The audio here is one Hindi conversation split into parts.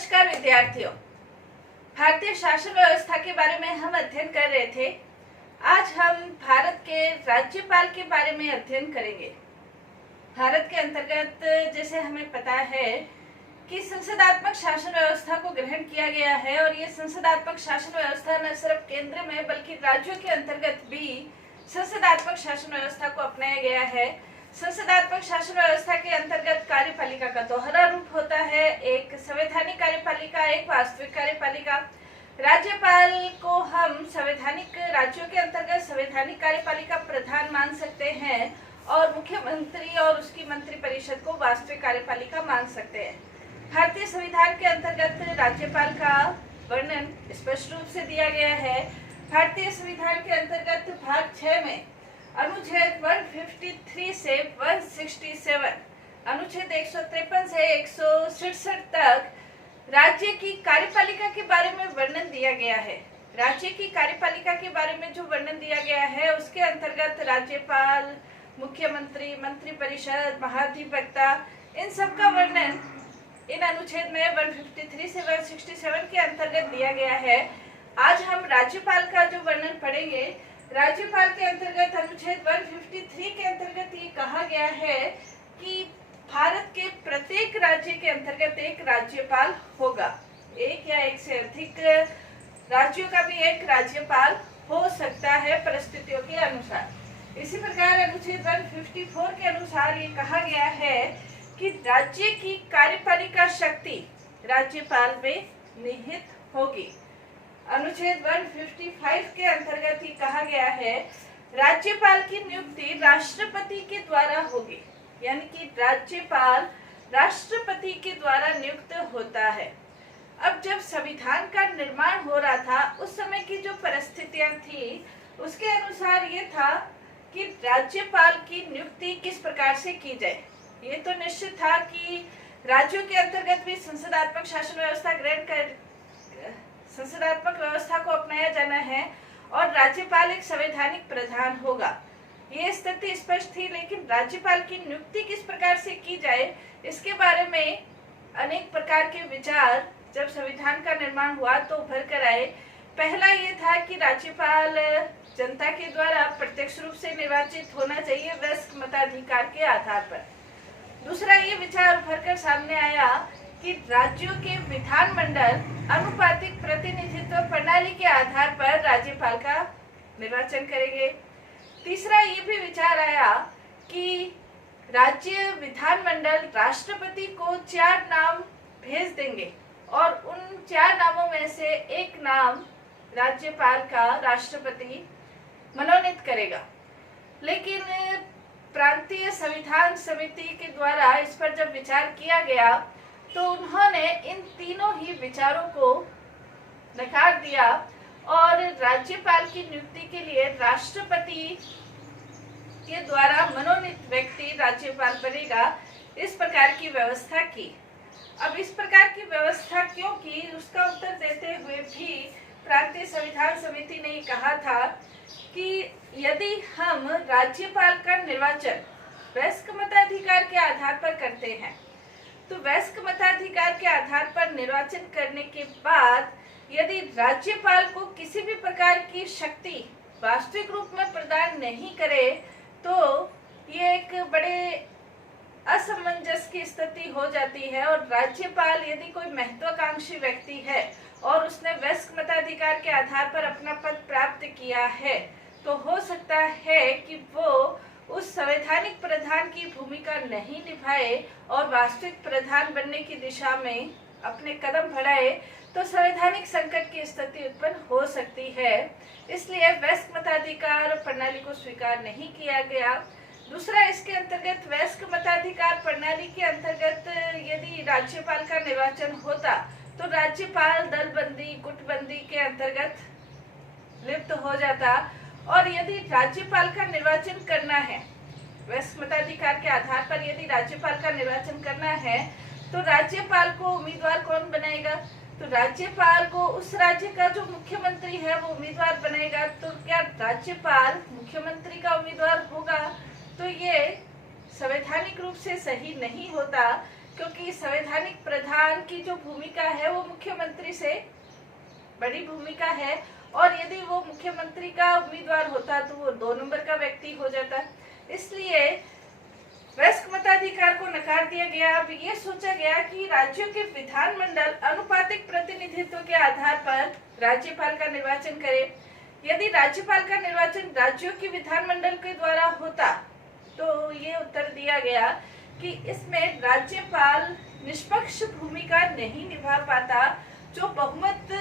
नमस्कार विद्यार्थियों। भारतीय शासन व्यवस्था के बारे में हम अध्ययन कर रहे थे। आज हम भारत के राज्यपाल के बारे में अध्ययन करेंगे। भारत के अंतर्गत जैसे हमें पता है कि संसदात्मक शासन व्यवस्था को ग्रहण किया गया है और ये संसदात्मक शासन व्यवस्था न सिर्फ केंद्र में बल्कि राज्यों के अंतर्गत भी संसदात्मक शासन व्यवस्था को अपनाया गया है। संसदात्मक शासन व्यवस्था के अंतर्गत कार्यपालिका का दोहरा रूप होता है, एक संवैधानिक कार्यपालिका, एक वास्तविक कार्यपालिका। राज्यपाल को हम संवैधानिक राज्यों के अंतर्गत संवैधानिक कार्यपालिका प्रधान मान सकते हैं और मुख्यमंत्री और उसकी मंत्रिपरिषद को वास्तविक कार्यपालिका मान सकते हैं। भारतीय संविधान के अंतर्गत राज्यपाल का वर्णन स्पष्ट रूप से दिया गया है। भारतीय संविधान के अंतर्गत भाग 6 में अनुच्छेद 153 से 167, अनुच्छेद 153 से 167 तक राज्य की कार्यपालिका के बारे में वर्णन दिया गया है। राज्य की कार्यपालिका के बारे में जो वर्णन दिया गया है उसके अंतर्गत राज्यपाल, मुख्यमंत्री, मंत्रिपरिषद, महाधिवक्ता, इन सब का वर्णन इन अनुच्छेद में 153 से 167 के अंतर्गत दिया गया है। आज हम राज्यपाल का जो वर्णन पढ़ेंगे। राज्यपाल के अंतर्गत अनुच्छेद 153 के अंतर्गत ये कहा गया है कि भारत के प्रत्येक राज्य के अंतर्गत एक राज्यपाल होगा। एक या एक से अधिक राज्यों का भी एक राज्यपाल हो सकता है परिस्थितियों के अनुसार। इसी प्रकार अनुच्छेद 154 के अनुसार ये कहा गया है कि राज्य की कार्यपालिका शक्ति राज्यपाल में निहित होगी। अनुच्छेद 155 के अंतर्गत ही कहा गया है राज्यपाल की नियुक्ति राष्ट्रपति के द्वारा होगी, यानी कि राज्यपाल राष्ट्रपति के द्वारा नियुक्त होता है। अब जब संविधान का निर्माण हो रहा था उस समय की जो परिस्थितियां थी उसके अनुसार ये था कि राज्यपाल की नियुक्ति किस प्रकार से की जाए। ये तो निश्चित था कि राज्यों के अंतर्गत भी संसदात्मक शासन व्यवस्था ग्रहण कर संसदात्मक व्यवस्था को अपनाया जाना है और राज्यपाल एक संवैधानिक प्रधान होगा। ये स्थिति स्पष्ट थी, लेकिन राज्यपाल की नियुक्ति किस प्रकार से की जाए इसके बारे में अनेक प्रकार के विचार जब संविधान का निर्माण हुआ तो उभर कर आए। पहला ये था कि राज्यपाल जनता के द्वारा प्रत्यक्ष रूप से निर्वाचित होना चाहिए वयस्क मताधिकार के आधार पर। दूसरा ये विचार उभर कर सामने आया कि राज्यों के विधानमंडल अनुपातिक प्रतिनिधित्व प्रणाली के आधार पर राज्यपाल का निर्वाचन करेंगे। तीसरा ये भी विचार आया कि राज्य विधानमंडल राष्ट्रपति को 4 नाम भेज देंगे और उन 4 नामों में से एक नाम राज्यपाल का राष्ट्रपति मनोनीत करेगा। लेकिन प्रांतीय संविधान समिति के द्वारा इस पर जब विचार किया गया तो उन्होंने इन तीनों ही विचारों को नकार दिया और राज्यपाल की नियुक्ति के लिए राष्ट्रपति के द्वारा मनोनीत व्यक्ति राज्यपाल बनेगा, इस प्रकार की व्यवस्था की। अब इस प्रकार की व्यवस्था क्यों की उसका उत्तर देते हुए भी प्रांतीय संविधान समिति ने कहा था कि यदि हम राज्यपाल का निर्वाचन वयस्क मताधिकार के आधार पर करते हैं तो वयस्क मताधिकार के आधार पर निर्वाचन करने के बाद यदि राज्यपाल को किसी भी प्रकार की शक्ति वास्तविक रूप में प्रदान नहीं करे तो ये एक बड़े असमंजस की स्थिति हो जाती है। और राज्यपाल यदि कोई महत्वाकांक्षी व्यक्ति है और उसने वयस्क मताधिकार के आधार पर अपना पद प्राप्त किया है तो हो सकता है कि वो उस संवैधानिक प्रधान की भूमिका नहीं निभाए और वास्तविक प्रधान बनने की दिशा में अपने कदम बढ़ाए तो संवैधानिक संकट की स्थिति उत्पन्न हो सकती है। इसलिए वयस्क मताधिकार प्रणाली को स्वीकार नहीं किया गया। दूसरा, इसके अंतर्गत वयस्क मताधिकार प्रणाली के अंतर्गत यदि राज्यपाल का निर्वाचन होता तो राज्यपाल दलबंदी, गुटबंदी के अंतर्गत लिप्त हो जाता और यदि राज्यपाल का निर्वाचन करना है वयस्क मताधिकार के आधार पर यदि राज्यपाल का निर्वाचन करना है तो राज्यपाल को उम्मीदवार कौन बनाएगा? तो राज्यपाल को उस राज्य का जो मुख्यमंत्री है वो उम्मीदवार बनाएगा। तो क्या राज्यपाल मुख्यमंत्री का उम्मीदवार होगा? तो ये संवैधानिक रूप से सही नहीं होता, क्योंकि संवैधानिक प्रधान की जो भूमिका है वो मुख्यमंत्री से बड़ी भूमिका है, और यदि वो मुख्यमंत्री का उम्मीदवार होता तो वो 2 नंबर का व्यक्ति हो जाता। इसलिए वयस्क मताधिकार को नकार दिया गया। अब ये सोचा गया कि राज्यों के विधानमंडल अनुपातिक प्रतिनिधित्व के आधार पर राज्यपाल का निर्वाचन करे। यदि राज्यपाल का निर्वाचन राज्यों के विधानमंडल के द्वारा होता तो ये उत्तर दिया गया कि इसमें राज्यपाल निष्पक्ष भूमिका नहीं निभा पाता। जो बहुमत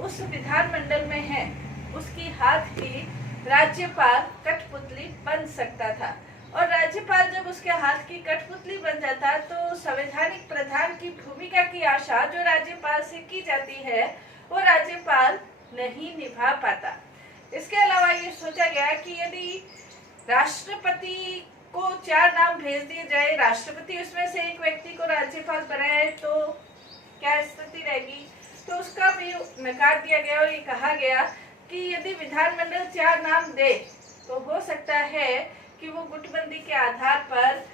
उस विधानमंडल में है उसकी हाथ की राज्यपाल कठपुतली बन सकता था, और राज्यपाल जब उसके हाथ की कठपुतली बन जाता तो संवैधानिक प्रधान की भूमिका की आशा जो राज्यपाल से की जाती है वो राज्यपाल नहीं निभा पाता। इसके अलावा ये सोचा गया कि यदि राष्ट्रपति को 4 नाम भेज दिए जाए, राष्ट्रपति उसमें से एक व्यक्ति को राज्यपाल बनाए तो क्या स्थिति रहेगी, तो उसका भी नकार दिया गया और ये कहा गया कि यदि विधानमंडल 4 नाम दे तो हो सकता है कि वो गुटबंदी के आधार पर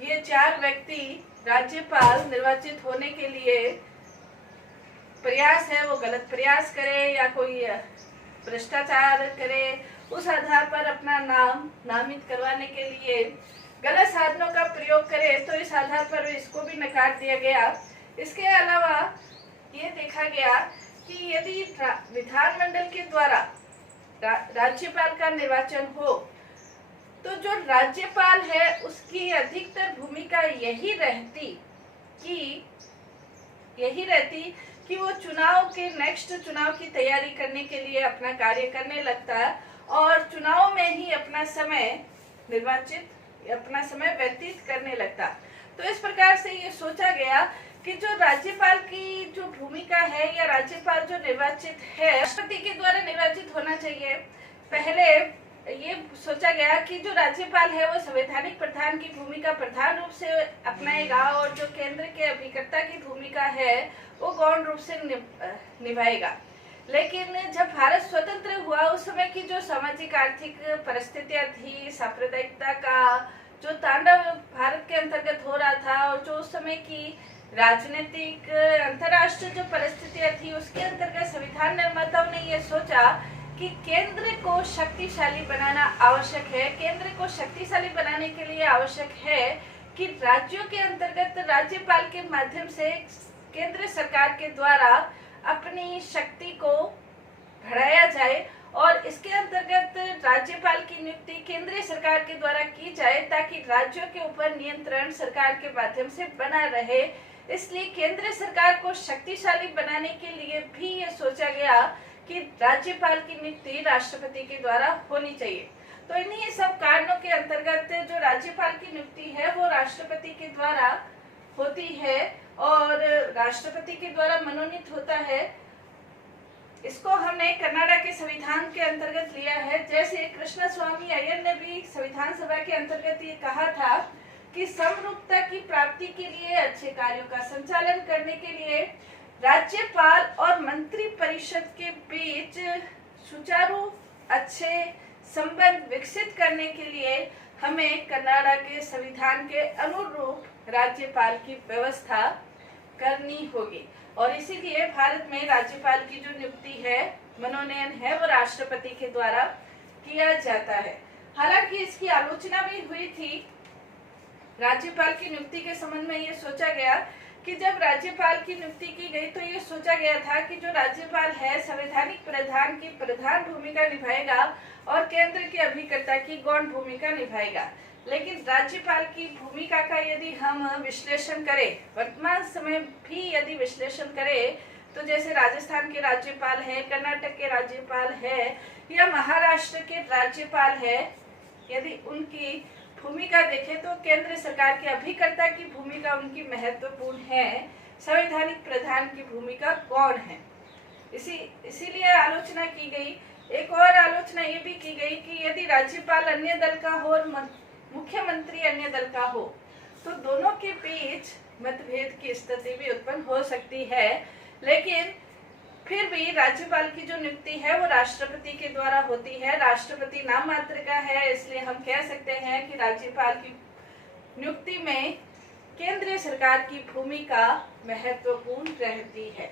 ये 4 व्यक्ति राज्यपाल निर्वाचित होने के लिए प्रयास है वो गलत प्रयास करे या कोई भ्रष्टाचार करे, उस आधार पर अपना नाम नामित करवाने के लिए गलत साधनों का प्रयोग करे, तो इस आधार पर इसको भी नकार दिया गया। इसके अलावा ये देखा गया कि यदि विधानमंडल के द्वारा राज्यपाल का निर्वाचन हो तो जो राज्यपाल है उसकी अधिकतर भूमिका यही रहती कि वो चुनाव के नेक्स्ट चुनाव की तैयारी करने के लिए अपना कार्य करने लगता और चुनाव में ही अपना समय व्यतीत करने लगता। तो इस प्रकार से ये सोचा गया कि जो राज्यपाल की जो भूमिका है या राज्यपाल जो निर्वाचित है राष्ट्रपति के द्वारा निर्वाचित होना चाहिए। पहले ये सोचा गया कि जो राज्यपाल है वो संवैधानिक प्रधान की भूमिका प्रधान रूप से अपनाएगा और जो केंद्र के अभिकर्ता की भूमिका है वो गौण रूप से निभाएगा। लेकिन जब भारत स्वतंत्र हुआ उस समय की जो सामाजिक आर्थिक परिस्थितियां थी, सांप्रदायिकता का जो तांडव भारत के अंतर्गत हो रहा था और जो उस समय की राजनीतिक अंतर्राष्ट्रीय जो परिस्थितियां थी उसके अंतर्गत संविधान निर्माताओं ने ये सोचा कि केंद्र को शक्तिशाली बनाना आवश्यक है। केंद्र को शक्तिशाली बनाने के लिए आवश्यक है कि राज्यों के अंतर्गत राज्यपाल के माध्यम से केंद्र सरकार के द्वारा अपनी शक्ति को बढ़ाया जाए और इसके अंतर्गत राज्यपाल की नियुक्ति केंद्रीय सरकार के द्वारा की जाए ताकि राज्यों के ऊपर नियंत्रण सरकार के माध्यम से बना रहे। इसलिए केंद्र सरकार को शक्तिशाली बनाने के लिए भी ये सोचा गया कि राज्यपाल की नियुक्ति राष्ट्रपति के द्वारा होनी चाहिए। तो इन्हीं सब कारणों के अंतर्गत जो राज्यपाल की नियुक्ति है वो राष्ट्रपति के द्वारा होती है और राष्ट्रपति के द्वारा मनोनीत होता है। इसको हमने कनाडा के संविधान के अंतर्गत लिया है। जैसे कृष्णस्वामी अय्यर ने भी संविधान सभा के अंतर्गत ये कहा था कि समरूपता की प्राप्ति के लिए अच्छे कार्यों का संचालन करने के लिए राज्यपाल और मंत्री परिषद के बीच सुचारू अच्छे संबंध विकसित करने के लिए हमें कनाडा के संविधान के अनुरूप राज्यपाल की व्यवस्था करनी होगी और इसीलिए भारत में राज्यपाल की जो नियुक्ति है मनोनयन है वो राष्ट्रपति के द्वारा किया जाता है। हालांकि इसकी आलोचना भी हुई थी। राज्यपाल की नियुक्ति के संबंध में ये सोचा गया कि जब राज्यपाल की नियुक्ति की गई तो ये सोचा गया था कि जो राज्यपाल है संवैधानिक प्रधान की प्रधान भूमिका निभाएगा और केंद्र के अभिकर्ता की गौण भूमिका निभाएगा। लेकिन राज्यपाल की भूमिका का यदि हम विश्लेषण करें, वर्तमान समय भी यदि विश्लेषण करें तो जैसे राजस्थान के राज्यपाल है, कर्नाटक के राज्यपाल है या महाराष्ट्र के राज्यपाल है, यदि उनकी भूमिका देखें तो केंद्र सरकार के अभिकर्ता की भूमिका उनकी महत्वपूर्ण है, संवैधानिक प्रधान की भूमिका कौन है। इसीलिए आलोचना की गई। एक और आलोचना ये भी की गई कि यदि राज्यपाल अन्य दल का हो और मुख्यमंत्री अन्य दल का हो तो दोनों के बीच मतभेद की स्थिति भी उत्पन्न हो सकती है। लेकिन फिर भी राज्यपाल की जो नियुक्ति है वो राष्ट्रपति के द्वारा होती है। राष्ट्रपति नाम मात्र का है, इसलिए हम कह सकते हैं कि राज्यपाल की नियुक्ति में केंद्रीय सरकार की भूमिका महत्वपूर्ण रहती है।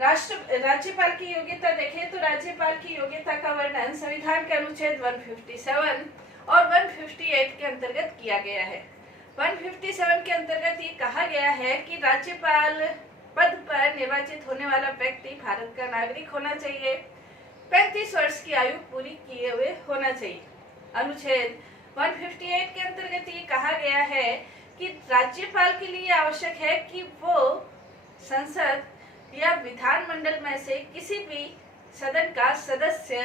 राज्यपाल की योग्यता देखें तो राज्यपाल की योग्यता का वर्णन संविधान के अनुच्छेद 157 और 158 के अंतर्गत किया गया है। 157 के अंतर्गत ये कहा गया है कि राज्यपाल पद पर निर्वाचित होने वाला व्यक्ति भारत का नागरिक होना चाहिए, 35 वर्ष की आयु पूरी किए हुए होना चाहिए। अनुच्छेद 158 के अंतर्गत ये कहा गया है कि राज्यपाल के लिए आवश्यक है कि वो संसद या विधानमंडल में से किसी भी सदन का सदस्य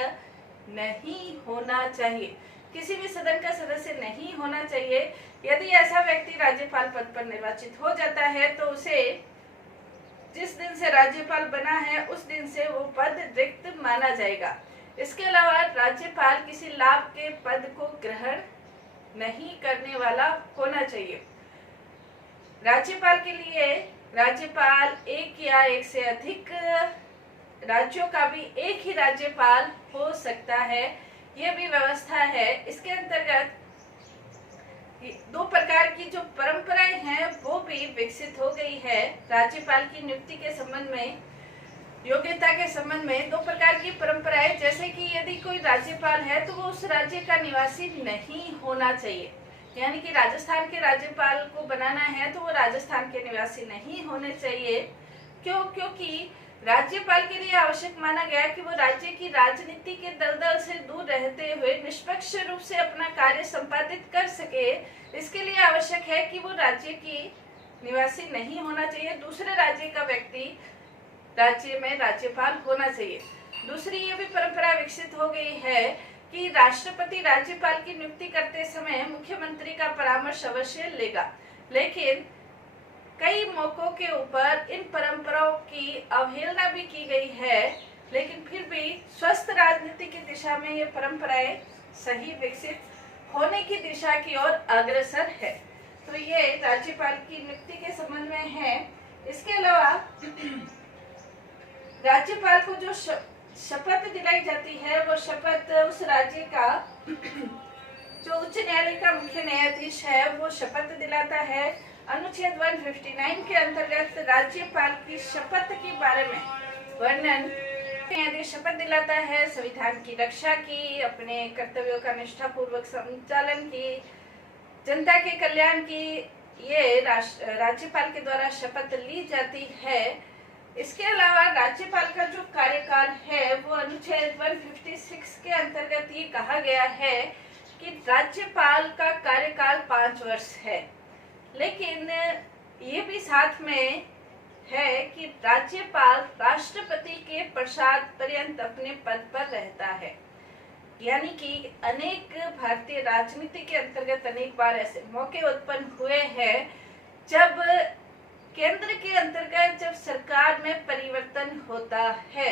नहीं होना चाहिए, किसी भी सदन का सदस्य नहीं होना चाहिए। यदि ऐसा व्यक्ति राज्यपाल पद पर निर्वाचित हो जाता है तो उसे जिस दिन से राज्यपाल बना है उस दिन से वो पद रिक्त माना जाएगा। इसके अलावा राज्यपाल किसी लाभ के पद को ग्रहण नहीं करने वाला होना चाहिए। राज्यपाल के लिए राज्यपाल एक या एक से अधिक राज्यों का भी एक ही राज्यपाल हो सकता है, ये भी व्यवस्था है। इसके अंतर्गत दो प्रकार की जो परंपराएं हैं वो भी विकसित हो गई है। राज्यपाल की नियुक्ति के संबंध में, योग्यता के संबंध में दो प्रकार की परंपराएं, जैसे कि यदि कोई राज्यपाल है तो वो उस राज्य का निवासी नहीं होना चाहिए, यानी कि राजस्थान के राज्यपाल को बनाना है तो वो राजस्थान के निवासी नहीं होने चाहिए। क्योंकि राज्यपाल के लिए आवश्यक माना गया कि वो राज्य की राजनीति के दलदल से दूर रहते हुए निष्पक्ष रूप से अपना कार्य संपादित कर सके। इसके लिए आवश्यक है कि वो राज्य की निवासी नहीं होना चाहिए, दूसरे राज्य का व्यक्ति राज्य में राज्यपाल होना चाहिए। दूसरी ये भी परंपरा विकसित हो गई है कि राष्ट्रपति राज्यपाल की नियुक्ति करते समय मुख्यमंत्री का परामर्श अवश्य लेगा, लेकिन कई मौकों के ऊपर इन परंपराओं की अवहेलना भी की गई है, लेकिन फिर भी स्वस्थ राजनीति की दिशा में ये परंपराएं सही विकसित होने की दिशा की ओर अग्रसर है। तो ये राज्यपाल की नियुक्ति के संबंध में है। इसके अलावा राज्यपाल को जो शपथ दिलाई जाती है वो शपथ उस राज्य का जो उच्च न्यायालय का मुख्य न्यायाधीश है वो शपथ दिलाता है। अनुच्छेद 159 के अंतर्गत राज्यपाल की शपथ के बारे में वर्णन न्यायाधीश शपथ दिलाता है संविधान की रक्षा की, अपने कर्तव्यों का निष्ठापूर्वक संचालन की, जनता के कल्याण की, ये राज्यपाल के द्वारा शपथ ली जाती है। इसके अलावा राज्यपाल का जो कार्यकाल है वो अनुच्छेद 156 के अंतर्गत ये कहा गया है कि राज्यपाल का कार्यकाल 5 वर्ष है, लेकिन ये भी साथ में है कि राज्यपाल राष्ट्रपति के पश्चात पर्यंत अपने पद पर रहता है। यानी कि अनेक भारतीय राजनीति के अंतर्गत अनेक बार ऐसे मौके उत्पन्न हुए हैं जब केंद्र के अंतर्गत जब सरकार में परिवर्तन होता है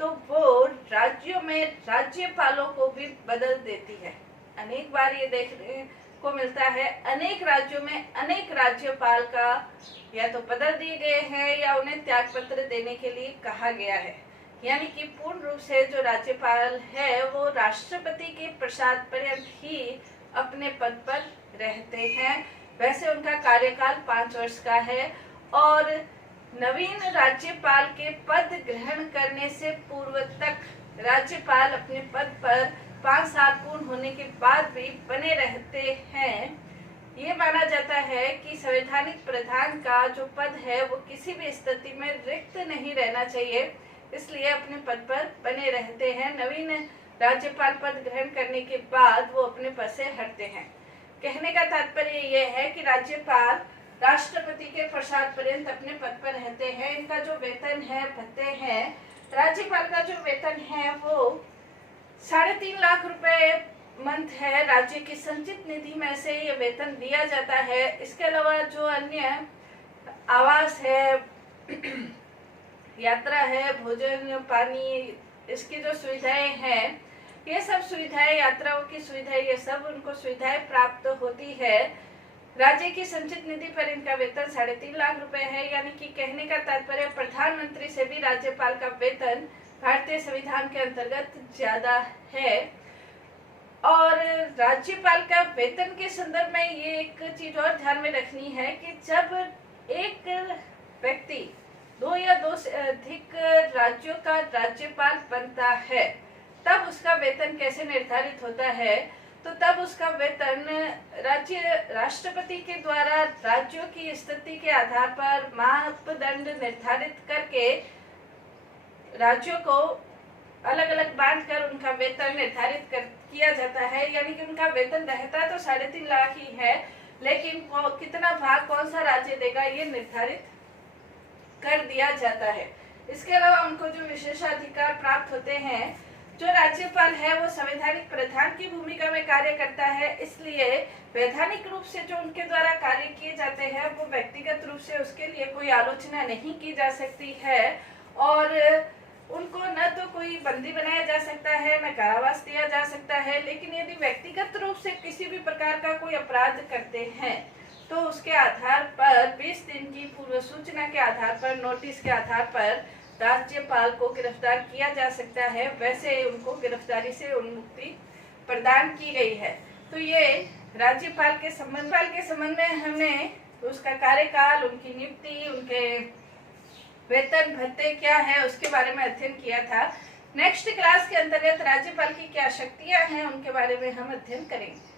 तो वो राज्यों में राज्यपालों को भी बदल देती है। अनेक बार ये देखने को मिलता है, अनेक राज्यों में अनेक राज्यपाल का या तो बदल दिए गए हैं या उन्हें त्याग पत्र देने के लिए कहा गया है। यानी कि पूर्ण रूप से जो राज्यपाल है वो राष्ट्रपति के पश्चात पर्यंत ही अपने पद पर रहते हैं। वैसे उनका कार्यकाल 5 वर्ष का है और नवीन राज्यपाल के पद ग्रहण करने से पूर्व तक राज्यपाल अपने पद पर 5 साल पूर्ण होने के बाद भी बने रहते हैं। ये माना जाता है कि संवैधानिक प्रधान का जो पद है वो किसी भी स्थिति में रिक्त नहीं रहना चाहिए, इसलिए अपने पद पर बने रहते हैं। नवीन राज्यपाल पद ग्रहण करने के बाद वो अपने पद से हटते हैं। कहने का तात्पर्य ये है कि राज्यपाल राष्ट्रपति के पश्चात पर्यंत अपने पद पर रहते हैं। इनका जो वेतन है, भत्ते हैं, राज्यपाल का जो वेतन है वो 3.5 लाख रुपए मंथ है। राज्य की संचित निधि में से ये वेतन दिया जाता है। इसके अलावा जो अन्य आवास है, यात्रा है, भोजन पानी, इसकी जो सुविधाएं हैं, ये सब सुविधाएं, यात्राओं की सुविधाएं, ये सब उनको सुविधाएं प्राप्त होती है। राज्य की संचित निधि पर इनका वेतन 3.5 लाख रुपए है। यानी कि कहने का तात्पर्य प्रधानमंत्री से भी राज्यपाल का वेतन भारतीय संविधान के अंतर्गत ज्यादा है। और राज्यपाल का वेतन के संदर्भ में ये एक चीज और ध्यान में रखनी है कि जब एक व्यक्ति 2 या 2 से अधिक राज्यों का राज्यपाल बनता है तब उसका वेतन कैसे निर्धारित होता है। तो तब उसका वेतन राष्ट्रपति के द्वारा राज्यों की स्थिति के आधार पर मापदंड निर्धारित करके राज्यों को अलग अलग बांटकर उनका वेतन निर्धारित किया जाता है। यानी कि उनका वेतन रहता तो 3.5 लाख ही है, लेकिन कितना भाग कौन सा राज्य देगा ये निर्धारित कर दिया जाता है। इसके अलावा उनको जो विशेषाधिकार प्राप्त होते हैं, जो राज्यपाल है वो संवैधानिक प्रधान की भूमिका में कार्य करता है, इसलिए वैधानिक रूप से जो उनके द्वारा कार्य किए जाते हैं वो व्यक्तिगत रूप से उसके लिए कोई आलोचना नहीं की जा सकती है और उनको न तो कोई बंदी बनाया जा सकता है, न कारावास दिया जा सकता है। लेकिन यदि व्यक्तिगत रूप से किसी भी प्रकार का कोई अपराध करते हैं तो उसके आधार पर 20 दिन की पूर्व सूचना के आधार पर, नोटिस के आधार पर राज्यपाल को गिरफ्तार किया जा सकता है। वैसे उनको गिरफ्तारी से उन्मुक्ति प्रदान की गई है। तो ये राज्यपाल के संबंध में हमने उसका कार्यकाल, उनकी नियुक्ति, उनके वेतन भत्ते क्या है उसके बारे में अध्ययन किया था। नेक्स्ट क्लास के अंतर्गत राज्यपाल की क्या शक्तियां हैं उनके बारे में हम अध्ययन करेंगे।